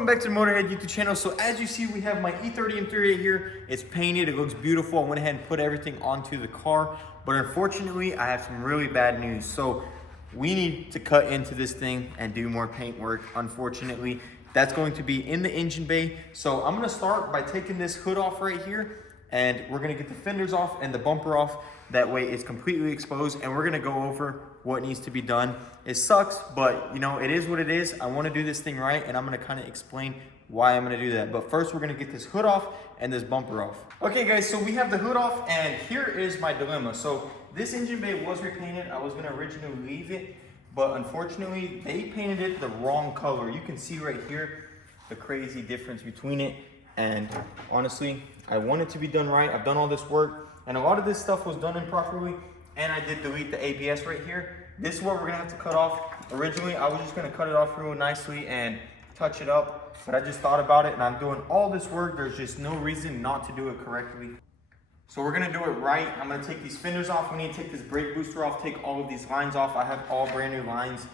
Welcome back to the Motorhead YouTube channel. So as you see, we have my E30 M3 here. It's painted, it looks beautiful. I went ahead and put everything onto the car, but unfortunately I have some really bad news. So we need to cut into this thing and do more paint work. Unfortunately, that's going to be in the engine bay. So I'm gonna start by taking this hood off right here, and we're gonna get the fenders off and the bumper off. That way it's completely exposed, and we're gonna go over what needs to be done. It sucks, but you know, it is what it is. I wanna do this thing right, and I'm gonna kinda explain why I'm gonna do that. But first, we're gonna get this hood off and this bumper off. Okay guys, so we have the hood off, and here is my dilemma. So this engine bay was repainted. I was gonna originally leave it, but unfortunately, they painted it the wrong color. You can see right here, the crazy difference between it. And honestly, I want it to be done right. I've done all this work, and a lot of this stuff was done improperly, and I did delete the ABS right here. This is what we're gonna have to cut off. Originally, I was just gonna cut it off real nicely and touch it up, but I just thought about it, and I'm doing all this work. There's just no reason not to do it correctly. So we're gonna do it right. I'm gonna take these fenders off. We need to take this brake booster off, take all of these lines off. I have all brand new lines,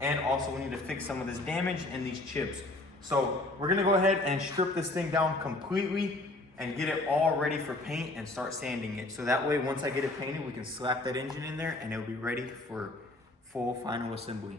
and also we need to fix some of this damage and these chips. So we're gonna go ahead and strip this thing down completely and get it all ready for paint and start sanding it. So that way, once I get it painted, we can slap that engine in there and it'll be ready for full final assembly.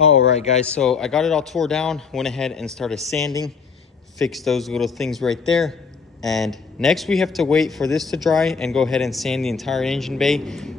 All right guys, so I got it all tore down, went ahead and started sanding, fixed those little things right there. And next we have to wait for this to dry and go ahead and sand the entire engine bay.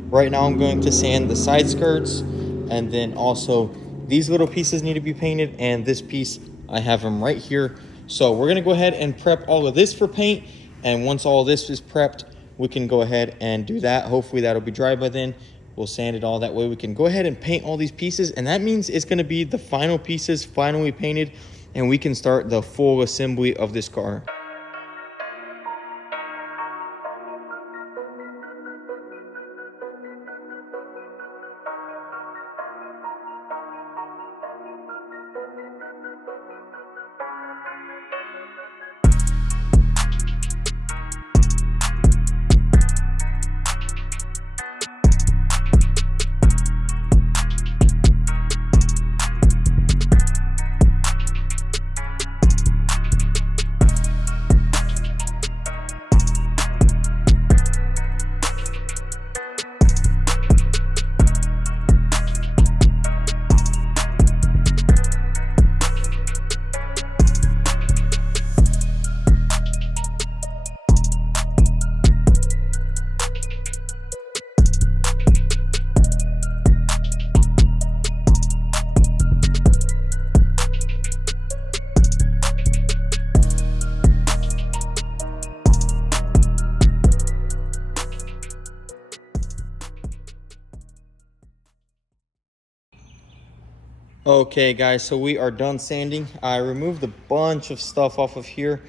Right now I'm going to sand the side skirts, and then also these little pieces need to be painted, and this piece, I have them right here. So we're gonna go ahead and prep all of this for paint, and once all this is prepped, we can go ahead and do that. Hopefully that'll be dry by then, We'll sand it all. That way we can go ahead and paint all these pieces. And that means it's gonna be the final pieces finally painted, and we can start the full assembly of this car. Okay guys, so we are done sanding. I removed a bunch of stuff off of here.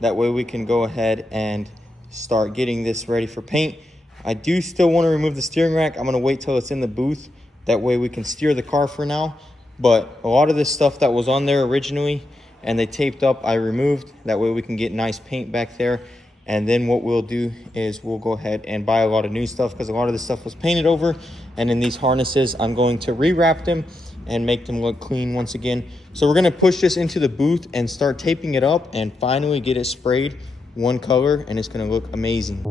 That way we can go ahead and start getting this ready for paint. I do still want to remove the steering rack. I'm going to wait till it's in the booth. That way we can steer the car for now. But a lot of this stuff that was on there originally and they taped up, I removed. That way we can get nice paint back there. And then what we'll do is we'll go ahead and buy a lot of new stuff, because a lot of this stuff was painted over. And in these harnesses, I'm going to rewrap them and make them look clean once again. So we're gonna push this into the booth and start taping it up and finally get it sprayed one color, and it's gonna look amazing.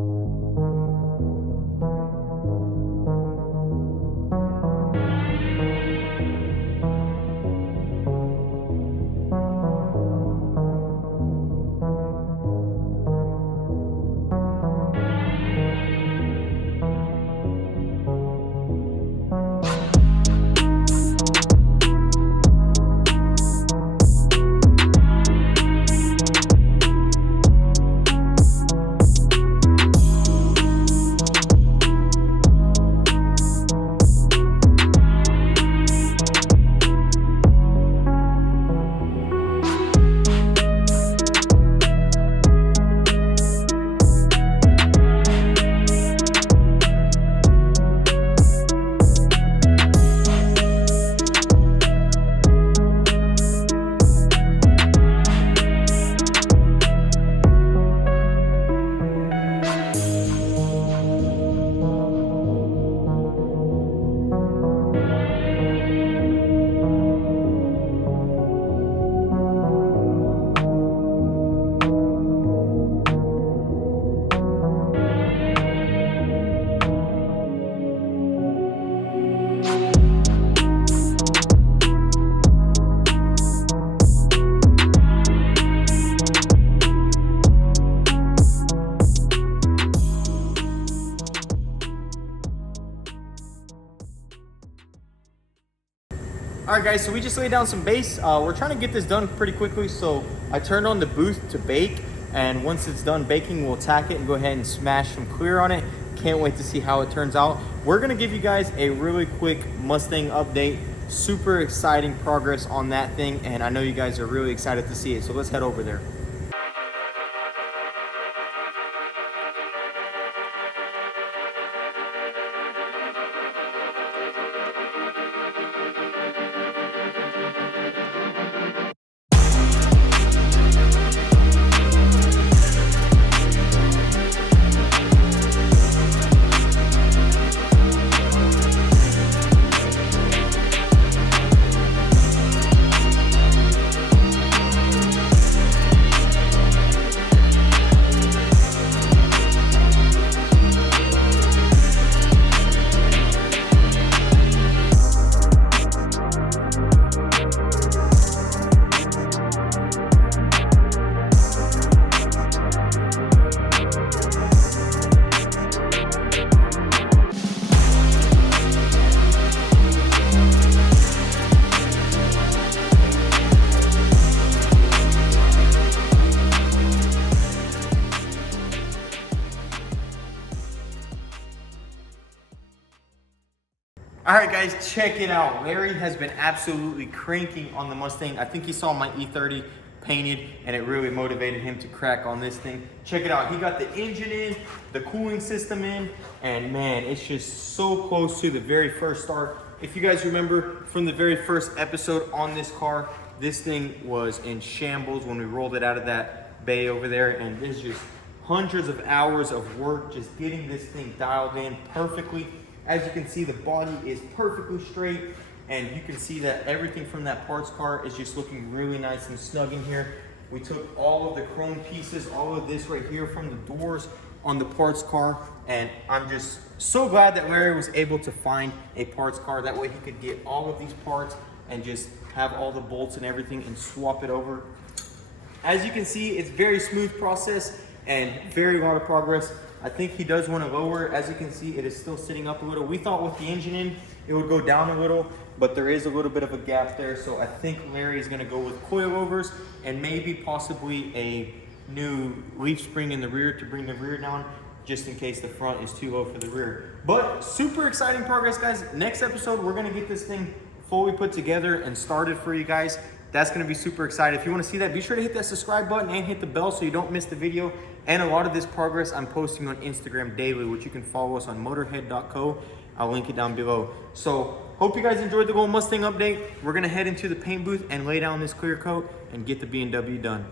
All right guys, so we just laid down some base. We're trying to get this done pretty quickly, so I turned on the booth to bake, and once it's done baking, we'll tack it and go ahead and smash some clear on it. Can't wait to see how it turns out. We're gonna give you guys a really quick Mustang update. Super exciting progress on that thing, and I know you guys are really excited to see it, so let's head over there. right, guys, check it out. Larry has been absolutely cranking on the Mustang. I think he saw my E30 painted and it really motivated him to crack on this thing. Check it out. He got the engine in, the cooling system in, and man, it's just so close to the very first start. If you guys remember from the very first episode on this car, this thing was in shambles when we rolled it out of that bay over there, and there's just hundreds of hours of work just getting this thing dialed in perfectly. As you can see, the body is perfectly straight, and you can see that everything from that parts car is just looking really nice and snug in here. We took all of the chrome pieces, all of this right here from the doors on the parts car, and I'm just so glad that Larry was able to find a parts car. That way he could get all of these parts and just have all the bolts and everything and swap it over. As you can see, it's very smooth process and very lot of progress. I think he does want to lower. As you can see, it is still sitting up a little. We thought with the engine in, it would go down a little, but there is a little bit of a gap there. So I think Larry is going to go with coilovers and maybe possibly a new leaf spring in the rear to bring the rear down, just in case the front is too low for the rear. But super exciting progress, guys. Next episode, we're going to get this thing fully put together and started for you guys. That's going to be super exciting. If you want to see that, be sure to hit that subscribe button and hit the bell so you don't miss the video. And a lot of this progress I'm posting on Instagram daily, which you can follow us on motorhead.co. I'll link it down below. So hope you guys enjoyed the Gold Mustang update. We're going to head into the paint booth and lay down this clear coat and get the BMW done.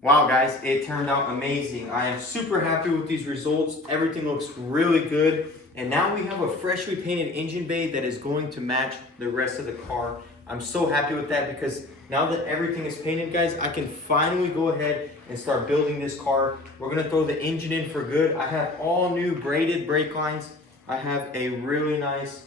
Wow, guys, it turned out amazing. I am super happy with these results. Everything looks really good. And now we have a freshly painted engine bay that is going to match the rest of the car. I'm so happy with that because now that everything is painted, guys, I can finally go ahead and start building this car. We're gonna throw the engine in for good. I have all new braided brake lines. I have a really nice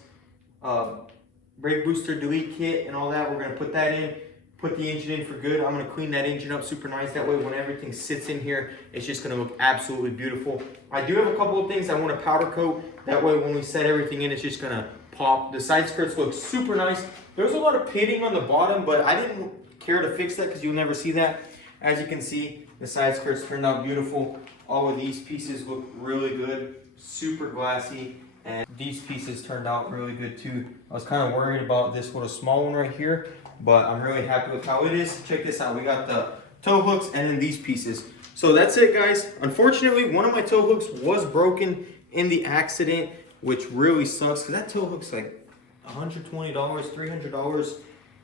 brake booster delete kit and all that. We're gonna put that in. Put the engine in for good. I'm gonna clean that engine up super nice. That way when everything sits in here, it's just gonna look absolutely beautiful. I do have a couple of things I wanna powder coat. That way when we set everything in, it's just gonna pop. The side skirts look super nice. There's a lot of pitting on the bottom, but I didn't care to fix that because you'll never see that. As you can see, the side skirts turned out beautiful. All of these pieces look really good, super glassy. And these pieces turned out really good too. I was kind of worried about this little small one right here, but I'm really happy with how it is. Check this out. We got the tow hooks and then these pieces. So that's it, guys. Unfortunately, one of my tow hooks was broken in the accident, which really sucks because that tow hook's like $120, $300.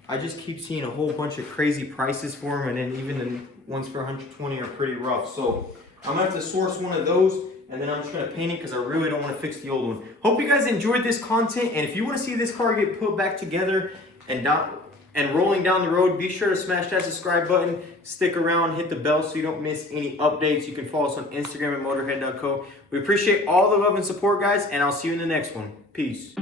I just keep seeing a whole bunch of crazy prices for them, and then even ones for 120 are pretty rough. So I'm gonna have to source one of those, and then I'm just gonna paint it because I really don't want to fix the old one. Hope you guys enjoyed this content, and if you want to see this car get put back together and rolling down the road, be sure to smash that subscribe button, stick around, hit the bell so you don't miss any updates. You can follow us on Instagram at motorhead.co. We appreciate all the love and support, guys, and I'll see you in the next one. Peace.